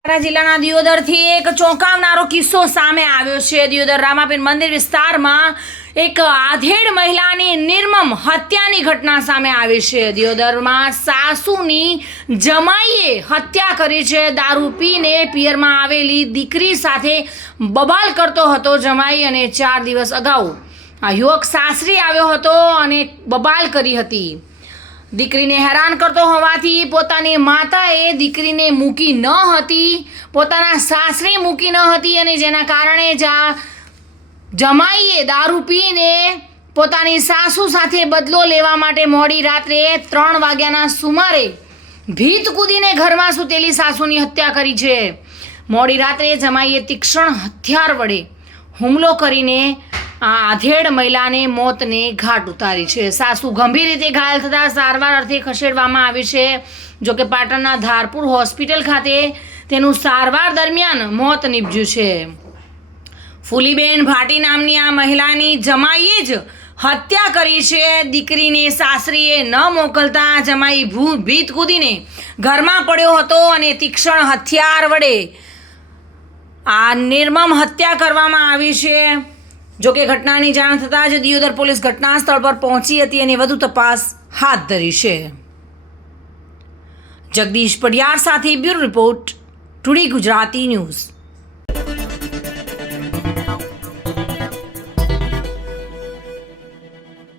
સાબરકાંઠા જિલ્લાના દિયોદરથી એક ચોંકાવનારો કિસ્સો સામે આવ્યો છે. દિયોદર રામાપીર મંદિર વિસ્તારમાં એક આધેડ મહિલાની નિર્મમ હત્યાની ઘટના સામે આવી છે. દિયોદરમાં સાસુની જમાઈએ હત્યા કરી છે. દારૂ પીને પિયરમાં આવેલી દીકરી સાથે બબાલ કરતો હતો જમાઈ અને ચાર દિવસ અગાઉ. આ યુવક સાસરી આવ્યો હતો અને બબાલ કરી હતી. દીકરીને હેરાન કરતો હોવાથી પોતાની માતાએ દીકરીને મૂકી ન હતી, પોતાના સાસરે મૂકી ન હતી અને જેના કારણે જ જમાઈએ દારૂ પીને પોતાની સાસુ સાથે બદલો લેવા માટે મોડી રાત્રે ત્રણ વાગ્યાના સુમારે ભીત કૂદીને ઘરમાં સૂતેલી સાસુની હત્યા કરી છે. મોડી રાત્રે જમાઈએ તીક્ષ્ણ હથિયાર વડે હુમલો કરીને આધેડ મહિલાને મોતને ઘાટ ઉતારી છે. સાસુ ગંભીર રીતે ઘાયલ થતાં સારવાર અર્થે ખસેડવામાં આવી છે. જોકે પાટણના ધારપુર હોસ્પિટલ ખાતે તેનું સારવાર દરમિયાન મોત નીપજ્યું છે. ફૂલીબેન ભાટી નામની આ મહિલાની જમાઈએ જ હત્યા કરી છે. દીકરીને સાસરીએ ન મોકલતા જમાઈ ભૂ ભીત કૂદીને ઘરમાં પડ્યો હતો અને તીક્ષ્ણ હથિયાર વડે આ નિર્મમ હત્યા કરવામાં આવી છે. જોકે ઘટનાની જાણ થતાં જ દિયોદર પોલીસ ઘટના સ્થળ પર પહોંચી હતી અને વધુ તપાસ હાથ ધરી છે. જગદીશ પડિયાર સાથે bureau report, today Gujarati news.